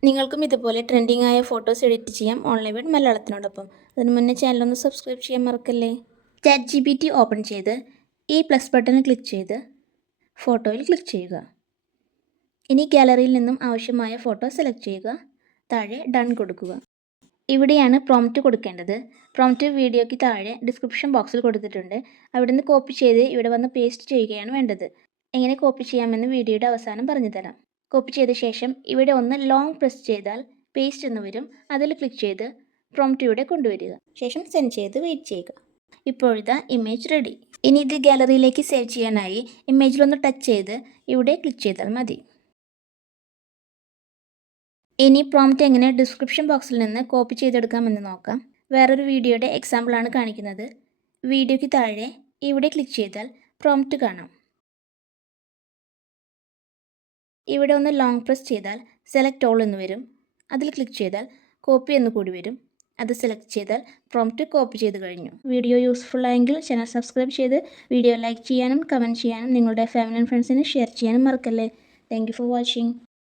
നിങ്ങൾക്കും ഇതുപോലെ ട്രെൻഡിങ് ആയ ഫോട്ടോസ് എഡിറ്റ് ചെയ്യാം ഓൺലൈൻ വേഡ് മലയാളത്തിനോടൊപ്പം. അതിന് മുന്നേ ചാനലൊന്ന് സബ്സ്ക്രൈബ് ചെയ്യാൻ മറക്കല്ലേ. ChatGPT ഓപ്പൺ ചെയ്ത് ഈ പ്ലസ് ബട്ടണിൽ ക്ലിക്ക് ചെയ്ത് ഫോട്ടോയിൽ ക്ലിക്ക് ചെയ്യുക. ഇനി ഗാലറിയിൽ നിന്നും ആവശ്യമായ ഫോട്ടോ സെലക്ട് ചെയ്യുക. താഴെ ഡൺ കൊടുക്കുക. ഇവിടെയാണ് പ്രോംപ്റ്റ് കൊടുക്കേണ്ടത്. പ്രോംപ്റ്റ് വീഡിയോയ്ക്ക് താഴെ ഡിസ്ക്രിപ്ഷൻ ബോക്സിൽ കൊടുത്തിട്ടുണ്ട്. അവിടെ നിന്ന് കോപ്പി ചെയ്ത് ഇവിടെ വന്ന് പേസ്റ്റ് ചെയ്യുകയാണ് വേണ്ടത്. എങ്ങനെ കോപ്പി ചെയ്യാമെന്ന് വീഡിയോയുടെ അവസാനം പറഞ്ഞു തരാം. കോപ്പി ചെയ്ത ശേഷം ഇവിടെ ഒന്ന് ലോങ് പ്രസ് ചെയ്താൽ പേസ്റ്റ് എന്ന് വരും. അതിൽ ക്ലിക്ക് ചെയ്ത് പ്രോംപ്റ്റ് ഇവിടെ കൊണ്ടുവരിക. ശേഷം സെൻഡ് ചെയ്ത് വെയിറ്റ് ചെയ്യുക. ഇപ്പോഴിതാ ഇമേജ് റെഡി. ഇനി ഇത് ഗാലറിയിലേക്ക് സേവ് ചെയ്യാനായി ഇമേജിലൊന്ന് ടച്ച് ചെയ്ത് ഇവിടെ ക്ലിക്ക് ചെയ്താൽ മതി. ഇനി പ്രോംപ്റ്റ് എങ്ങനെ ഡിസ്ക്രിപ്ഷൻ ബോക്സിൽ നിന്ന് കോപ്പി ചെയ്തെടുക്കാമെന്ന് നോക്കാം. വേറൊരു വീഡിയോയുടെ എക്സാമ്പിളാണ് കാണിക്കുന്നത്. വീഡിയോയ്ക്ക് താഴെ ഇവിടെ ക്ലിക്ക് ചെയ്താൽ പ്രോംപ്റ്റ് കാണാം. ഇവിടെ ഒന്ന് ലോങ് പ്രസ് ചെയ്താൽ സെലക്ട് ഓൾ എന്ന് വരും. അതിൽ ക്ലിക്ക് ചെയ്താൽ കോപ്പി എന്ന് കൂടി വരും. അത് സെലക്ട് ചെയ്താൽ പ്രോംപ്റ്റ് കോപ്പി ചെയ്ത് കഴിഞ്ഞു. വീഡിയോ യൂസ്ഫുൾ ആയെങ്കിൽ ചാനൽ സബ്സ്ക്രൈബ് ചെയ്ത് വീഡിയോ ലൈക്ക് ചെയ്യാനും കമൻറ്റ് ചെയ്യാനും നിങ്ങളുടെ ഫാമിലി ആൻഡ് ഫ്രണ്ട്സിന് ഷെയർ ചെയ്യാനും മറക്കല്ലേ. Thank you for watching.